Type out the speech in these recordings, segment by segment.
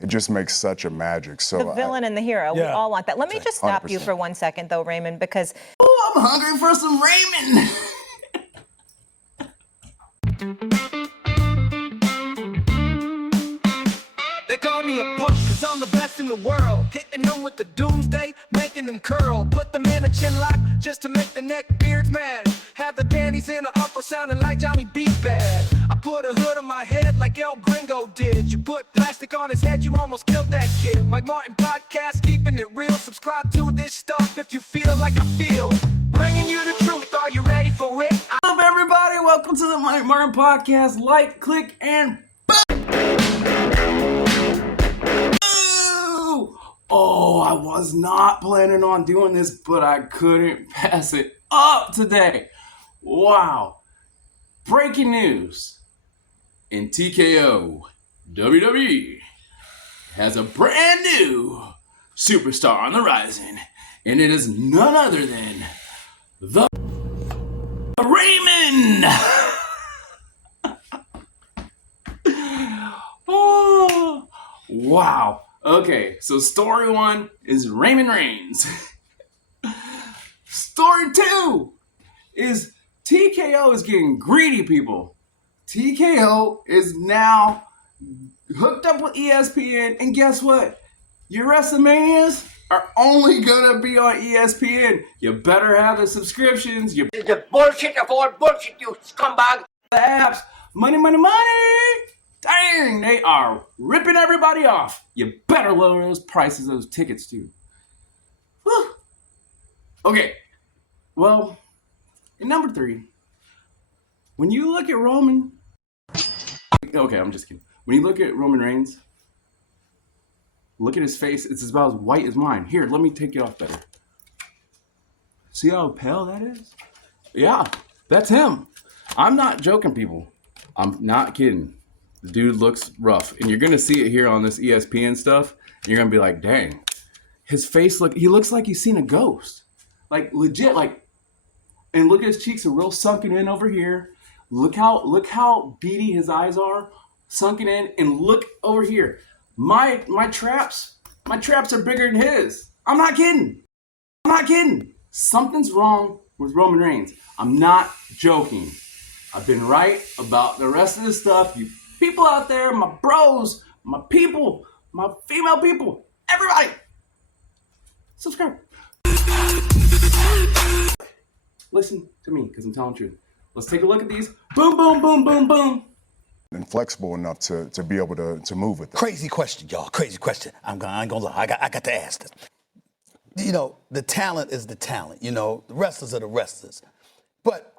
it just makes such a magic. So the villain and the hero, we all want that. Let me just stop 100%. you for 1 second, though, Raymond, because... Oh, I'm hungry for some Raymond. They call me a punk cause I'm the best in the world. Hitting them with the doomsday, making them curl. Put them in a chin lock just to make the neck beards mad. Have the dandies in the upper sounding like Johnny B. Bad. I put a hood on my head like El Gringo did. You put plastic on his head, you almost killed that kid. Mike Martin podcast, keeping it real. Subscribe to this stuff if you feel like I feel. Bringing you the truth, are you ready for it? What's up, everybody? Welcome to the Mike Martin podcast. Like, click, and oh, I was not planning on doing this, but I couldn't pass it up today. Wow. Breaking news. In TKO, WWE has a brand new superstar on the rising, and it is none other than the Raymond. Oh, wow. Okay, so story one is Raymond Reigns. Story two is TKO is getting greedy, people. TKO is now hooked up with ESPN, and guess what? Your WrestleManias are only gonna be on ESPN. You better have the subscriptions. The bullshit of all bullshit, you scumbag. The apps, money, money, money. Dang, they are ripping everybody off. You better lower those prices of those tickets too. Whew. Okay, well, in number three, when you look at Roman, okay, I'm just kidding. When you look at Roman Reigns, look at his face. It's about as white as mine. Here, let me take it off better. See how pale that is? Yeah, that's him. I'm not joking, people. I'm not kidding. The dude looks rough. And you're going to see it here on this ESPN stuff. And you're going to be like, dang. His face, he looks like he's seen a ghost. Like, legit, and look at his cheeks are real sunken in over here. Look how beady his eyes are, sunken in. And look over here. My traps are bigger than his. I'm not kidding. Something's wrong with Roman Reigns. I'm not joking. I've been right about the rest of this stuff. You people out there, my bros, my people, my female people, everybody, subscribe. Listen to me, because I'm telling the truth. Let's take a look at these. Boom, boom, boom, boom, boom. And flexible enough to be able to move with it. Crazy question, y'all. Crazy question. I ain't gonna lie. I got to ask this. You know, the talent is the talent. You know, the wrestlers are the wrestlers. But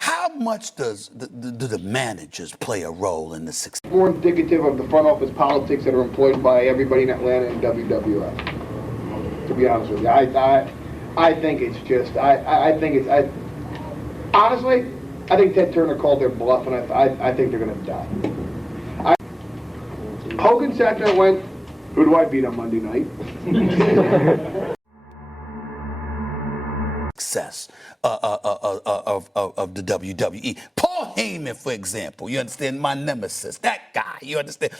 how much do the managers play a role in the success? More indicative of the front office politics that are employed by everybody in Atlanta and WWF. To be honest with you, I think it's just honestly, I think Ted Turner called their bluff, and I think they're gonna die. Hogan sat there and went, "Who do I beat on Monday night?" Success of the WWE. Paul Heyman, for example, you understand, my nemesis, that guy, you understand.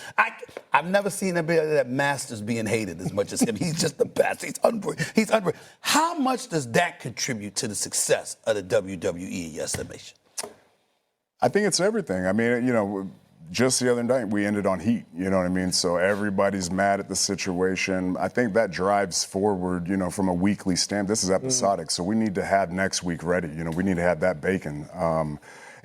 I've never seen anybody that Masters being hated as much as him. He's just the best. He's unreal. How much does that contribute to the success of the WWE in your estimation? I think it's everything. I mean, you know, just the other night we ended on heat, you know what I mean? So everybody's mad at the situation. I think that drives forward, you know, from a weekly stand. This is episodic, so we need to have next week ready. You know, we need to have that bacon. And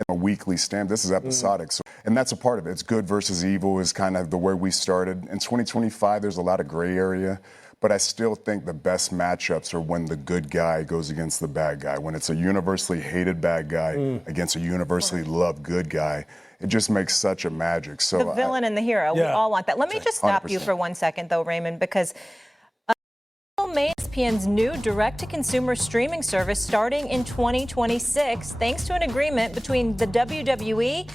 a weekly stand. This is episodic. So, and that's a part of it. It's good versus evil is kind of the way we started. In 2025, there's a lot of gray area. But I still think the best matchups are when the good guy goes against the bad guy. When it's a universally hated bad guy against a universally loved good guy. It just makes such a magic. So the villain and the hero, we all want that. Let me just stop 100%. You for 1 second, though, Raymond, because ESPN's new direct-to-consumer streaming service starting in 2026, thanks to an agreement between the WWE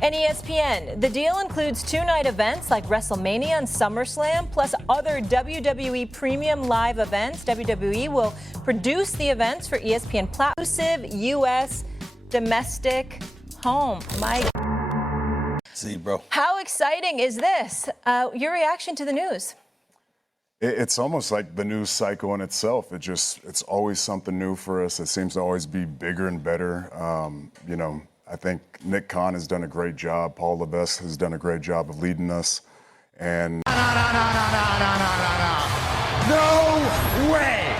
and ESPN. The deal includes 2-night events like WrestleMania and SummerSlam, plus other WWE premium live events. WWE will produce the events for ESPN exclusive U.S. domestic home. See, bro. How exciting is this? Your reaction to the news? It's almost like the news cycle in itself. It's always something new for us. It seems to always be bigger and better. You know, I think Nick Khan has done a great job. Paul Levesque has done a great job of leading us. And No way!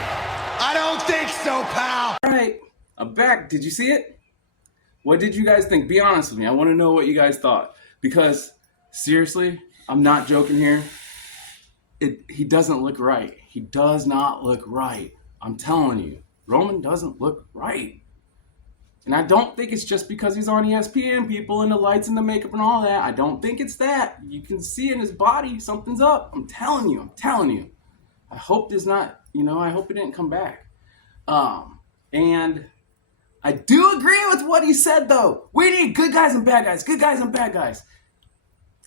I don't think so, pal! All right, I'm back. Did you see it? What did you guys think? Be honest with me. I want to know what you guys thought. Because, seriously, I'm not joking here. He doesn't look right. He does not look right. I'm telling you. Roman doesn't look right. And I don't think it's just because he's on ESPN, people, and the lights and the makeup and all that. I don't think it's that. You can see in his body something's up. I'm telling you. I hope there's not, I hope it didn't come back. And I do agree with what he said, though. We need good guys and bad guys. Good guys and bad guys.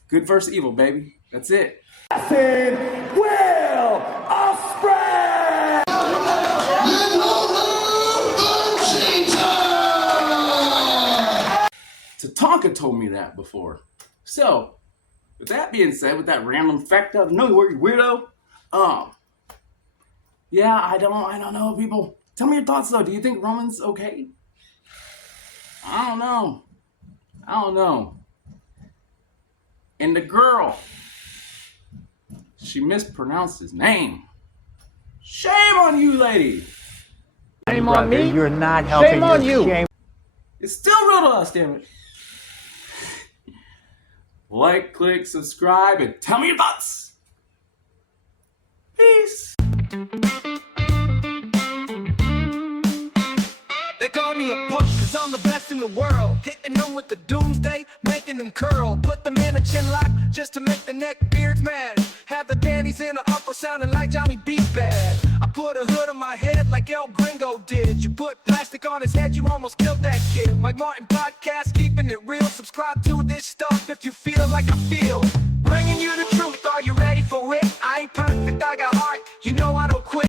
Good versus evil, baby. That's it. Will Ospreay! Tatanka told me that before. So, with that being said, with that random fact out of nowhere, you weirdo. Yeah, I don't know, people. Tell me your thoughts, though. Do you think Roman's okay? I don't know. And the girl, she mispronounced his name. Shame on you, lady. Shame on me? You're not helping. Shame on you. Shame. It's still real to us, damn it. Like, click, subscribe, and tell me your thoughts. Peace. They call me a punk cause I'm the best in the world. Hitting them with the doomsday, making them curl. Put them in a chin lock just to make the neck beards mad. Have the dandies in the upper sounding like Johnny B. Bad. I put a hood on my head like El Gringo did. You put plastic on his head, you almost killed that kid. Mike Martin Podcast, keeping it real. Subscribe to this stuff if you feel like I feel.